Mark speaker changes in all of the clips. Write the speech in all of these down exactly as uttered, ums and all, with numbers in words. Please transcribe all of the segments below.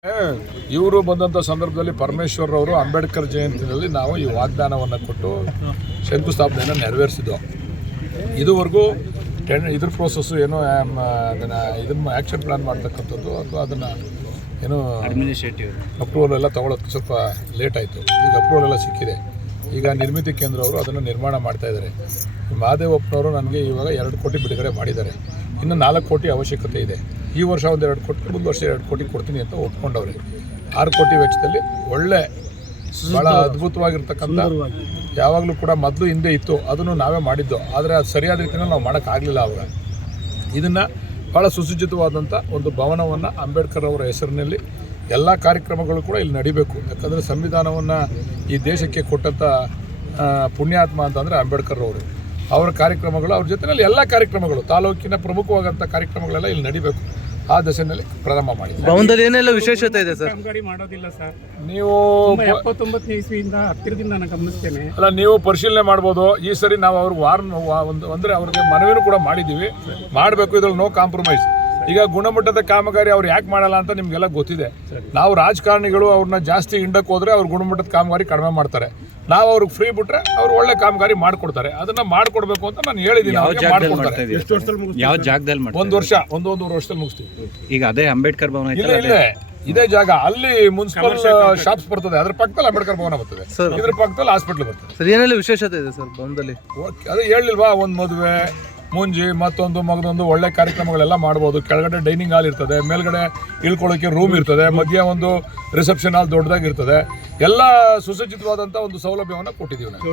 Speaker 1: ಇವರು ಬಂದಂಥ ಸಂದರ್ಭದಲ್ಲಿ ಪರಮೇಶ್ವರ್ ಅವರು ಅಂಬೇಡ್ಕರ್ ಜಯಂತಿನಲ್ಲಿ ನಾವು ಈ ವಾಗ್ದಾನವನ್ನು ಕೊಟ್ಟು ಶಂಕುಸ್ಥಾಪನೆಯನ್ನು ನೆರವೇರಿಸಿದ್ದು. ಇದುವರೆಗೂ ಟೆನ್ ಇದ್ರ ಪ್ರೋಸೆಸ್ಸು ಏನೋ ಅದನ್ನು ಇದನ್ನು ಆ್ಯಕ್ಷನ್ ಪ್ಲ್ಯಾನ್ ಮಾಡ್ತಕ್ಕಂಥದ್ದು ಅಥವಾ ಅದನ್ನು ಏನೋ
Speaker 2: ಅಡ್ಮಿನಿಸ್ಟ್ರೇಟಿವ್
Speaker 1: ಅಪ್ರೂವಲ್ ಎಲ್ಲ ತೊಗೊಳೋದಕ್ಕೆ ಸ್ವಲ್ಪ ಲೇಟ್ ಆಯಿತು. ಈಗ ಅಪ್ರೂವಲ್ ಎಲ್ಲ ಸಿಕ್ಕಿದೆ. ಈಗ ನಿರ್ಮಿತಿ ಕೇಂದ್ರ ಅವರು ಅದನ್ನು ನಿರ್ಮಾಣ ಮಾಡ್ತಾಯಿದ್ದಾರೆ. ಮಹಾದೇವಪ್ಪನವರು ನನಗೆ ಇವಾಗ ಎರಡು ಕೋಟಿ ಬಿಡುಗಡೆ ಮಾಡಿದ್ದಾರೆ. ಇನ್ನು ನಾಲ್ಕು ಕೋಟಿ ಅವಶ್ಯಕತೆ ಇದೆ. ಈ ವರ್ಷ ಒಂದು ಎರಡು ಕೋಟಿ, ಮುಂದೆ ವರ್ಷ ಎರಡು ಕೋಟಿ ಕೊಡ್ತೀನಿ ಅಂತ ಒಪ್ಕೊಂಡವ್ರೆ. ಆರು ಕೋಟಿ ವೆಚ್ಚದಲ್ಲಿ ಒಳ್ಳೆ ಭಾಳ ಅದ್ಭುತವಾಗಿರ್ತಕ್ಕಂಥ, ಯಾವಾಗಲೂ ಕೂಡ ಮೊದಲು ಹಿಂದೆ ಇತ್ತು, ಅದನ್ನು ನಾವೇ ಮಾಡಿದ್ದು. ಆದರೆ ಅದು ಸರಿಯಾದ ರೀತಿಯಲ್ಲಿ ನಾವು ಮಾಡೋಕ್ಕಾಗಲಿಲ್ಲ. ಅವಾಗ ಇದನ್ನು ಭಾಳ ಸುಸಜ್ಜಿತವಾದಂಥ ಒಂದು ಭವನವನ್ನು ಅಂಬೇಡ್ಕರ್ ಅವರ ಹೆಸರಿನಲ್ಲಿ ಎಲ್ಲ ಕಾರ್ಯಕ್ರಮಗಳು ಕೂಡ ಇಲ್ಲಿ ನಡಿಬೇಕು. ಯಾಕಂದರೆ ಸಂವಿಧಾನವನ್ನು ಈ ದೇಶಕ್ಕೆ ಕೊಟ್ಟಂಥ ಪುಣ್ಯಾತ್ಮ ಅಂತಂದರೆ ಅಂಬೇಡ್ಕರ್ ಅವರು. ಅವರ ಕಾರ್ಯಕ್ರಮಗಳು, ಅವ್ರ ಜೊತೆಯಲ್ಲಿ ಎಲ್ಲ ಕಾರ್ಯಕ್ರಮಗಳು, ತಾಲೂಕಿನ ಪ್ರಮುಖವಾದಂಥ ಕಾರ್ಯಕ್ರಮಗಳೆಲ್ಲ ಇಲ್ಲಿ ನಡಿಬೇಕು. ಆ ದಶೆಯಲ್ಲಿ ಪ್ರಾರಂಭ ಮಾಡಿ.
Speaker 3: ಭವನದಲ್ಲಿ ಏನೆಲ್ಲ ವಿಶೇಷತೆ ಇದೆ ಸರ್?
Speaker 2: ಕಾಮಗಾರಿ ಮಾಡೋದಿಲ್ಲ ಸರ್.
Speaker 1: ನೀವು
Speaker 2: ಎಪ್ಪತ್ತೊಂಬತ್ತನೇ ಇಸ್ವಿಯಿಂದ ಹತ್ತಿರದಿಂದ ನಾನು ಗಮನಿಸ್ತೇನೆ.
Speaker 1: ಅಲ್ಲ, ನೀವು ಪರಿಶೀಲನೆ ಮಾಡ್ಬೋದು. ಈ ಸರಿ ನಾವು ಅವ್ರಿಗೆ ವಾರ ಒಂದು ಅಂದರೆ ಅವ್ರಿಗೆ ಮನವಿನೂ ಕೂಡ ಮಾಡಿದ್ದೀವಿ, ಮಾಡಬೇಕು. ಇದ್ರಲ್ಲಿ ನೋ ಕಾಂಪ್ರಮೈಸ್. ಈಗ ಗುಣಮಟ್ಟದ ಕಾಮಗಾರಿ ಅವ್ರು ಯಾಕೆ ಮಾಡಲ್ಲ ಅಂತ ನಿಮಗೆಲ್ಲ ಗೊತ್ತಿದೆ. ನಾವು ರಾಜಕಾರಣಿಗಳು ಅವ್ರನ್ನ ಜಾಸ್ತಿ ಹಿಂಡಕ್ಕೆ ಹೋದರೆ ಅವ್ರು ಗುಣಮಟ್ಟದ ಕಾಮಗಾರಿ ಕಡಿಮೆ ಮಾಡ್ತಾರೆ. ನಾವು ಅವ್ರಿಗೆ ಫ್ರೀ ಬಿಟ್ರೆ ಅವ್ರು ಒಳ್ಳೆ ಕಾಮಗಾರಿ ಮಾಡಿಕೊಡ್ತಾರೆ. ಅದನ್ನ ಮಾಡಿಕೊಡ್ಬೇಕು ಅಂತ ನಾನು ಹೇಳಿದ್ದೀನಿ.
Speaker 3: ಯಾವ ಜಾಗದಲ್ಲಿ
Speaker 1: ಒಂದು ವರ್ಷ ಒಂದು ಒಂದೂವರೆ ವರ್ಷದಲ್ಲಿ ಮುಗಿಸ್ತೀವಿ.
Speaker 3: ಈಗ ಅದೇ ಅಂಬೇಡ್ಕರ್ ಭವನ
Speaker 1: ಇಲ್ಲ, ಇಲ್ಲೇ ಇದೇ ಜಾಗ. ಅಲ್ಲಿ ಮುನ್ಸಿಪಲ್ ಶಾಪ್ಸ್ ಬರ್ತದೆ, ಅದ್ರ ಪಕ್ಕದಲ್ಲಿ ಅಂಬೇಡ್ಕರ್ ಭವನ ಬರ್ತದೆ, ಇದ್ರ ಪಕ್ಕದಲ್ಲಿ ಹಾಸ್ಪಿಟಲ್ ಬರ್ತದೆ.
Speaker 3: ಸರ್, ಏನೆಲ್ಲ ವಿಶೇಷತೆ ಇದೆ ಸರ್ ಭವನದಲ್ಲಿ?
Speaker 1: ಅದೇ ಹೇಳಿಲ್ವಾ, ಒಂದು ಮದುವೆ, ಮುಂಜಿ, ಮತ್ತೊಂದು ಮಗದೊಂದು ಒಳ್ಳೆ ಕಾರ್ಯಕ್ರಮಗಳೆಲ್ಲ ಮಾಡ್ಬೋದು. ಕೆಳಗಡೆ ಡೈನಿಂಗ್ ಹಾಲ್ ಇರ್ತದೆ, ಮೇಲ್ಗಡೆ ಇಳ್ಕೊಳ್ಳೋಕೆ ರೂಮ್ ಇರ್ತದೆ, ಮಧ್ಯ ಒಂದು ರಿಸೆಪ್ಷನ್ ಹಾಲ್ ದೊಡ್ಡದಾಗಿ ಇರ್ತದೆ. ಎಲ್ಲ ಸುಸಜ್ಜಿತವಾದಂಥ ಒಂದು ಸೌಲಭ್ಯವನ್ನು ಕೊಟ್ಟಿದ್ದೀವಿ ನಾವು.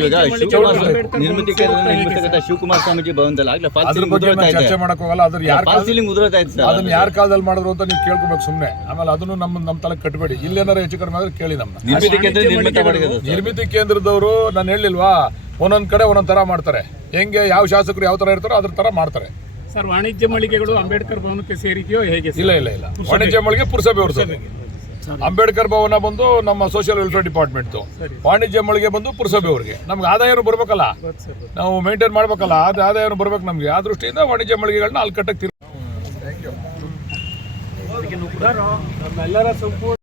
Speaker 4: ಶಿವಕುಮಾರ್ ಸ್ವಾಮೀಜಿ ಭವನದಲ್ಲಿ
Speaker 1: ಅದ್ರ ಬಗ್ಗೆ ನಾವು ಚರ್ಚೆ ಮಾಡಕ್ ಹೋಗಲ್ಲ. ಅದ್ರ ಯಾರ ಅದನ್ನ ಯಾರ ಕಾಲದಲ್ಲಿ ಮಾಡಿದ್ರು ಅಂತ ನೀವು ಕೇಳ್ಕೊಬೇಕು ಸುಮ್ಮನೆ. ಆಮೇಲೆ ಅದನ್ನು ನಮ್ಮ ನಮ್ಮ ತಲೆ ಕಟ್ಟಬೇಡಿ. ಇಲ್ಲೇನಾರು ಹೆಚ್ಚು ಕಡಿಮೆ ಆದ್ರೆ ಕೇಳಿ ನಮ್ಮನ್ನ. ನಿರ್ಮಿತಿ ಕೇಂದ್ರದವರು ನಾನು ಹೇಳಿಲ್ವಾ, ಒಂದೊಂದ್ ಕಡೆ ಒಂದೊಂದ್ ತರ ಮಾಡ್ತಾರೆ. ಹೆಂಗೆ ಯಾವ ಶಾಸಕರು ಯಾವ ತರ ಇರ್ತಾರೋ ಅದ್ರ ತರ ಮಾಡ್ತಾರೆ.
Speaker 2: ಸರ್, ವಾಣಿಜ್ಯ ಮಳಿಗೆಗಳು ಅಂಬೇಡ್ಕರ್ ಭವನಕ್ಕೆ ಸೇರಿದೆಯೋ ಹೇಗೆ?
Speaker 1: ಇಲ್ಲ ಇಲ್ಲ ಇಲ್ಲ ವಾಣಿಜ್ಯ ಮಳಿಗೆ ಪುರಸಭೆ ಅವ್ರದ್ದು. ಅಂಬೇಡ್ಕರ್ ಭವನ ಬಂದು ನಮ್ಮ ಸೋಷಿಯಲ್ ವೆಲ್ಫೇರ್ ಡಿಪಾರ್ಟ್ಮೆಂಟ್, ವಾಣಿಜ್ಯ ಮಳಿಗೆ ಬಂದು ಪುರಸಭೆ ಅವ್ರಿಗೆ. ನಮ್ಗೆ ಆದಾಯನೂ ಬರ್ಬೇಕಲ್ಲ, ನಾವು ಮೇಂಟೈನ್ ಮಾಡ್ಬೇಕಲ್ಲ, ಅದು ಆದಾಯನೂ ಬರ್ಬೇಕು ನಮ್ಗೆ. ಆ ದೃಷ್ಟಿಯಿಂದ ವಾಣಿಜ್ಯ ಮಳಿಗೆಗಳನ್ನ ಅಲ್ಲಿ ಕಟ್ಟಕ್ಕೆ.
Speaker 2: ಎಲ್ಲರ ಸಂಪೂರ್ಣ